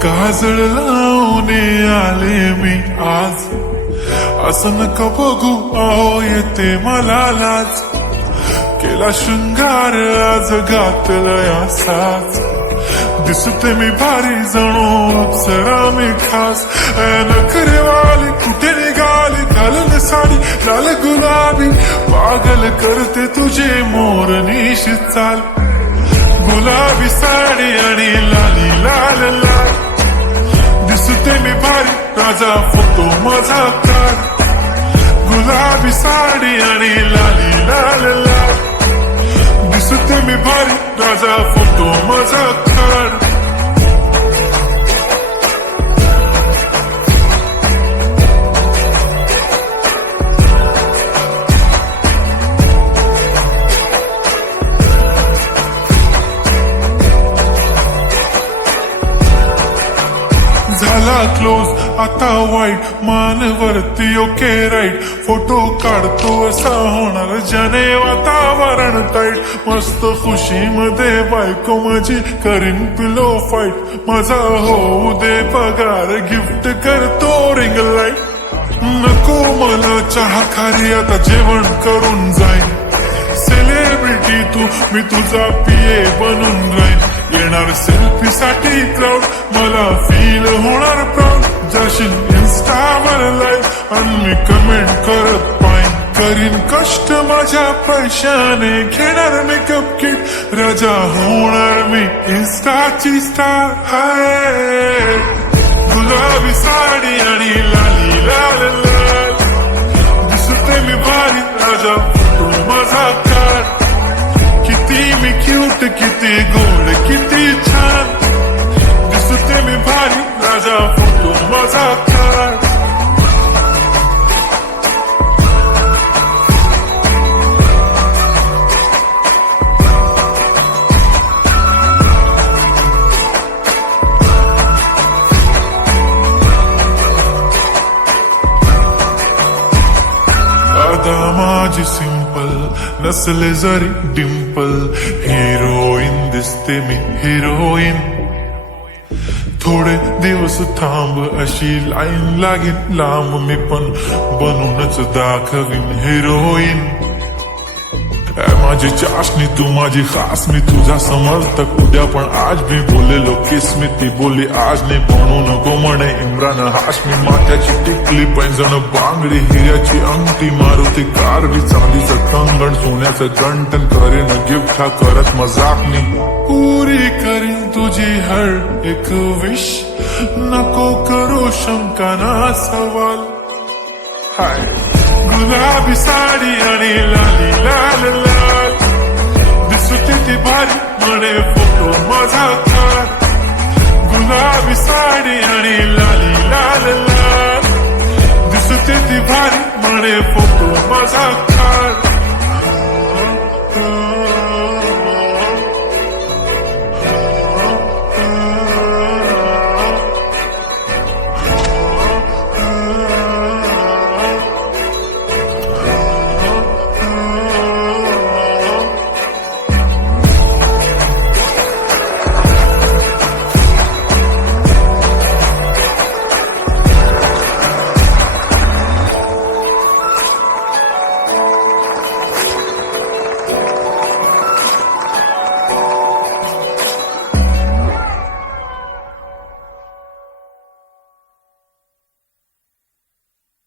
काजळ लावून आले मी आज, असं नका बघू अहो येते मला लाज. केला शृंगार आज घातलाय असाच, दिसते मी भारी जणू अप्सरा मी खास. नखरेवाली कुठे निघाली घालून साडी लाल गुलाबी, पागल करते तुझे मोरनीश चाल. गुलाबी साडी आणि लाली लाल लाल, दिसते मी भारी राजा फोटो माझा काढ. गुलाबी साडी आणि लाली लाल लाल, दिसते मी भारी राजा फोटो माझा काढ. झाला क्लोज आता वाईट, मान वरती ओके राईट. फोटो काढतो असा होणार ज्याने वातावरण टाईट. मस्त खुशी मध्ये बायको माझी करीन पिलो फाईट. माझा होऊ दे पगार गिफ्ट करतो रिंग लाईट. नको मला चहा खारी आता जेवण करून जाईन. सेलिब्रिटी तू मी तुझा पिये बनून राहीन. येणार सेल्फी साठी क्राऊड मला फील होणार प्राऊड. जाशील इन्स्टावर लाईव्ह आणि मी कमेंट करत पाईन. करीन कष्ट माझ्या पैशाने घेणार मेकअप किट. राजा होणार मी इन्स्टाची स्टार. हाय गुलाबी साडी आणि लाली लाल लाल, दिसते मी भारी राजा फोटो माझा काढ. किती मी क्यूट किती गोड किती छान, दिसते मी भारी राजा फोटो माझा काढ. आता माझी सिंपल नसले जरी डिंपल, हिरोईन दिसते मी हिरोईन. थोडे दिवस थांब अशी लाईन लागेल लांब, मी पण बनूनच दाखवीन हिरोईन. माझी चाशनी तू माझी खास, मी तुझा समर्थक उद्या पण आज मी बोलेलो किस मी. ती बोली आज नाही बनू नको म्हणे इम्रान हाशमी. माथ्याची टिकली पैंजण बांगडी हिऱ्याची अंगठी, मारुती कारवी चांदीचं कंगण सोन्याचं गंटन. करीन गिफ्ट हा करत मजाक मी. पुरी करीन तुझी हर एक विश, नको करू शंका ना सवाल. हाय गुलाबी साडी आणि लाली लाल लाल, दिसते ती भारी म्हणे फोटो माझा काढ. गुलाबी साडी आणि लाली लाल लाल, दिसते ती भारी म्हणे फोटो माझा काढ.